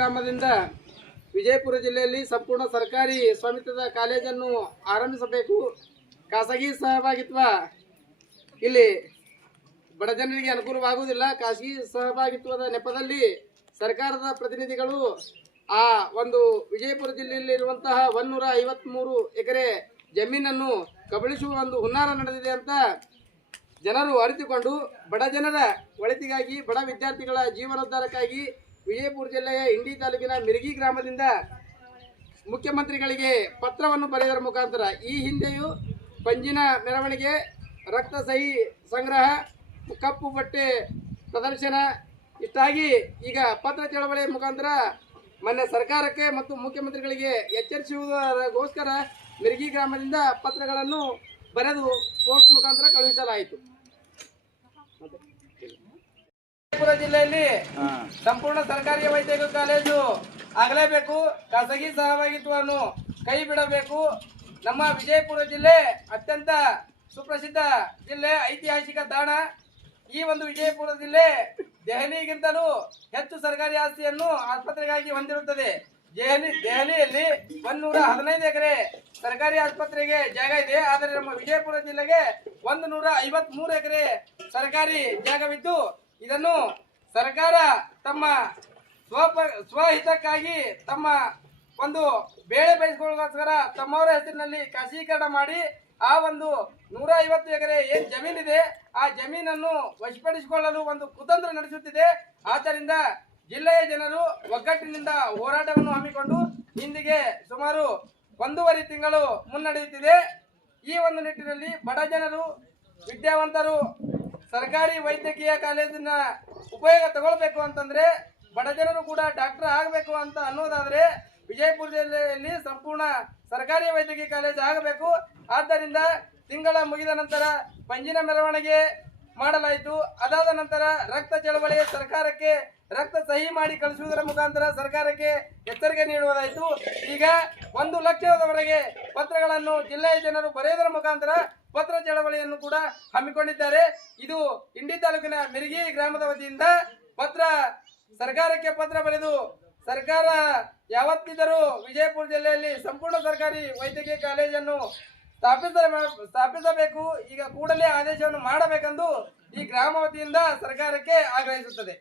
ಗ್ರಾಮದಿಂದ ವಿಜಯಪುರ ಜಿಲ್ಲೆಯಲ್ಲಿ ಸಂಪೂರ್ಣ ಸರ್ಕಾರಿ ಸ್ವಾಮಿತ್ವದ ಕಾಲೇಜನ್ನು ಆರಂಭಿಸಬೇಕು. ಖಾಸಗಿ ಸಹಭಾಗಿತ್ವ ಇಲ್ಲಿ ಬಡ ಜನರಿಗೆ ಅನುಕೂಲವಾಗುವುದಿಲ್ಲ. ಖಾಸಗಿ ಸಹಭಾಗಿತ್ವದ ನೆಪದಲ್ಲಿ ಸರ್ಕಾರದ ಪ್ರತಿನಿಧಿಗಳು ಆ ಒಂದು ವಿಜಯಪುರ ಜಿಲ್ಲೆಯಲ್ಲಿರುವಂತಹ ಒಂದೂರ ಐವತ್ಮೂರು ಎಕರೆ ಜಮೀನನ್ನು ಕಬಳಿಸುವ ಒಂದು ಹುನ್ನಾರ ನಡೆದಿದೆ ಅಂತ ಜನರು ಅರಿತುಕೊಂಡು ಬಡ ಜನರ ಒಳಿತಿಗಾಗಿ ಬಡ ವಿದ್ಯಾರ್ಥಿಗಳ ಜೀವನೋದ್ಧಾರಕ್ಕಾಗಿ ವಿಜಯಪುರ ಜಿಲ್ಲೆಯ ಇಂಡಿ ತಾಲೂಕಿನ ಮಿರ್ಗಿ ಗ್ರಾಮದಿಂದ ಮುಖ್ಯಮಂತ್ರಿಗಳಿಗೆ ಪತ್ರವನ್ನು ಬರೆದರ ಮುಖಾಂತರ ಈ ಹಿಂದೆಯೂ ಪಂಜಿನ ಮೆರವಣಿಗೆ, ರಕ್ತ ಸಹಿ ಸಂಗ್ರಹ, ಕಪ್ಪು ಬಟ್ಟೆ ಪ್ರದರ್ಶನ ಇಷ್ಟಾಗಿ ಈಗ ಪತ್ರ ಚಳವಳಿಯ ಮುಖಾಂತರ ಮೊನ್ನೆ ಸರ್ಕಾರಕ್ಕೆ ಮತ್ತು ಮುಖ್ಯಮಂತ್ರಿಗಳಿಗೆ ಎಚ್ಚರಿಸುವುದರಗೋಸ್ಕರ ಮಿರ್ಗಿ ಗ್ರಾಮದಿಂದ ಪತ್ರಗಳನ್ನು ಬರೆದು ಪೋಸ್ಟ್ ಮುಖಾಂತರ ಕಳುಹಿಸಲಾಯಿತು. ವಿಜಯಪುರ ಜಿಲ್ಲೆಯಲ್ಲಿ ಸಂಪೂರ್ಣ ಸರ್ಕಾರಿ ವೈದ್ಯಕೀಯ ಕಾಲೇಜು ಆಗಲೇಬೇಕು. ಖಾಸಗಿ ಸಹಭಾಗಿತ್ವವನ್ನು ಕೈ ಬಿಡಬೇಕು. ನಮ್ಮ ವಿಜಯಪುರ ಜಿಲ್ಲೆ ಅತ್ಯಂತ ಸುಪ್ರಸಿದ್ಧ ಜಿಲ್ಲೆ ಐತಿಹಾಸಿಕ ತಾಣ. ಈ ಒಂದು ವಿಜಯಪುರ ಜಿಲ್ಲೆ ದೆಹಲಿಗಿಂತಲೂ ಹೆಚ್ಚು ಸರ್ಕಾರಿ ಆಸ್ತಿಯನ್ನು ಆಸ್ಪತ್ರೆಗಾಗಿ ಹೊಂದಿರುತ್ತದೆ. ದೆಹಲಿ ದೆಹಲಿಯಲ್ಲಿ ಒಂದೂರ ಹದಿನೈದು ಎಕರೆ ಸರ್ಕಾರಿ ಆಸ್ಪತ್ರೆಗೆ ಜಾಗ ಇದೆ. ಆದರೆ ನಮ್ಮ ವಿಜಯಪುರ ಜಿಲ್ಲೆಗೆ ಒಂದು ನೂರ ಐವತ್ ಮೂರು ಎಕರೆ ಸರ್ಕಾರಿ ಜಾಗವಿದ್ದು ಇದನ್ನು ಸರ್ಕಾರ ತಮ್ಮ ಸ್ವಪ, ಸ್ವಹಿತಕ್ಕಾಗಿ ತಮ್ಮ ಒಂದು ಬೇಳೆ ಬೇಯಿಸ್ಕೊಳ್ಳೋಸ್ಕರ ತಮ್ಮವರ ಹೆಸರಿನಲ್ಲಿ ಖಾಸಗೀಕರಣ ಮಾಡಿ ಆ ಒಂದು ನೂರ ಐವತ್ತು ಎಕರೆ ಏನು ಜಮೀನಿದೆ, ಆ ಜಮೀನನ್ನು ವಶಪಡಿಸಿಕೊಳ್ಳಲು ಒಂದು ಕುತಂತ್ರ ನಡೆಸುತ್ತಿದೆ. ಆದ್ದರಿಂದ ಜಿಲ್ಲೆಯ ಜನರು ಒಗ್ಗಟ್ಟಿನಿಂದ ಹೋರಾಟವನ್ನು ಹಮ್ಮಿಕೊಂಡು ಇಂದಿಗೆ ಸುಮಾರು ಒಂದೂವರೆ ತಿಂಗಳು ಮುನ್ನಡೆಯುತ್ತಿದೆ. ಈ ಒಂದು ನಿಟ್ಟಿನಲ್ಲಿ ಬಡ ಜನರು, ವಿದ್ಯಾವಂತರು ಸರ್ಕಾರಿ ವೈದ್ಯಕೀಯ ಕಾಲೇಜಿನ ಉಪಯೋಗ ತಗೊಳ್ಬೇಕು ಅಂತಂದ್ರೆ ಬಡ ಜನರು ಕೂಡ ಡಾಕ್ಟರ್ ಆಗಬೇಕು ಅಂತ ಅನ್ನೋದಾದ್ರೆ ವಿಜಯಪುರ ಜಿಲ್ಲೆಯಲ್ಲಿ ಸಂಪೂರ್ಣ ಸರ್ಕಾರಿ ವೈದ್ಯಕೀಯ ಕಾಲೇಜ್ ಆಗಬೇಕು. ಆದ್ದರಿಂದ ತಿಂಗಳ ಮುಗಿದ ನಂತರ ಪಂಜಿನ ಮೆರವಣಿಗೆ ಮಾಡಲಾಯಿತು. ಅದಾದ ನಂತರ ರಕ್ತ ಚಳವಳಿ ಸರ್ಕಾರಕ್ಕೆ ರಕ್ತ ಸಹಿ ಮಾಡಿ ಕಳಿಸುವುದರ ಮುಖಾಂತರ ಸರ್ಕಾರಕ್ಕೆ ಎಚ್ಚರಿಕೆ ನೀಡುವುದಾಯಿತು. ಈಗ ಒಂದು ಲಕ್ಷದವರೆಗೆ ಪತ್ರಗಳನ್ನು ಜಿಲ್ಲೆಯ ಜನರು ಬರೆಯುವುದರ ಮುಖಾಂತರ ಪತ್ರ ಚಳವಳಿಯನ್ನು ಕೂಡ ಹಮ್ಮಿಕೊಂಡಿದ್ದಾರೆ. ಇದು ಇಂಡಿ ತಾಲೂಕಿನ ಮಿರ್ಗಿ ಗ್ರಾಮದ ವತಿಯಿಂದ ಪತ್ರ, ಸರ್ಕಾರಕ್ಕೆ ಪತ್ರ ಬರೆದು ಸರ್ಕಾರ ಯಾವತ್ತಿದ್ದರೂ ವಿಜಯಪುರ ಜಿಲ್ಲೆಯಲ್ಲಿ ಸಂಪೂರ್ಣ ಸರ್ಕಾರಿ ವೈದ್ಯಕೀಯ ಕಾಲೇಜನ್ನು ಸ್ಥಾಪಿಸಬೇಕು. ಈಗ ಕೂಡಲೇ ಆದೇಶವನ್ನು ಮಾಡಬೇಕೆಂದು ಈ ಗ್ರಾಮ ಸರ್ಕಾರಕ್ಕೆ ಆಗ್ರಹಿಸುತ್ತದೆ.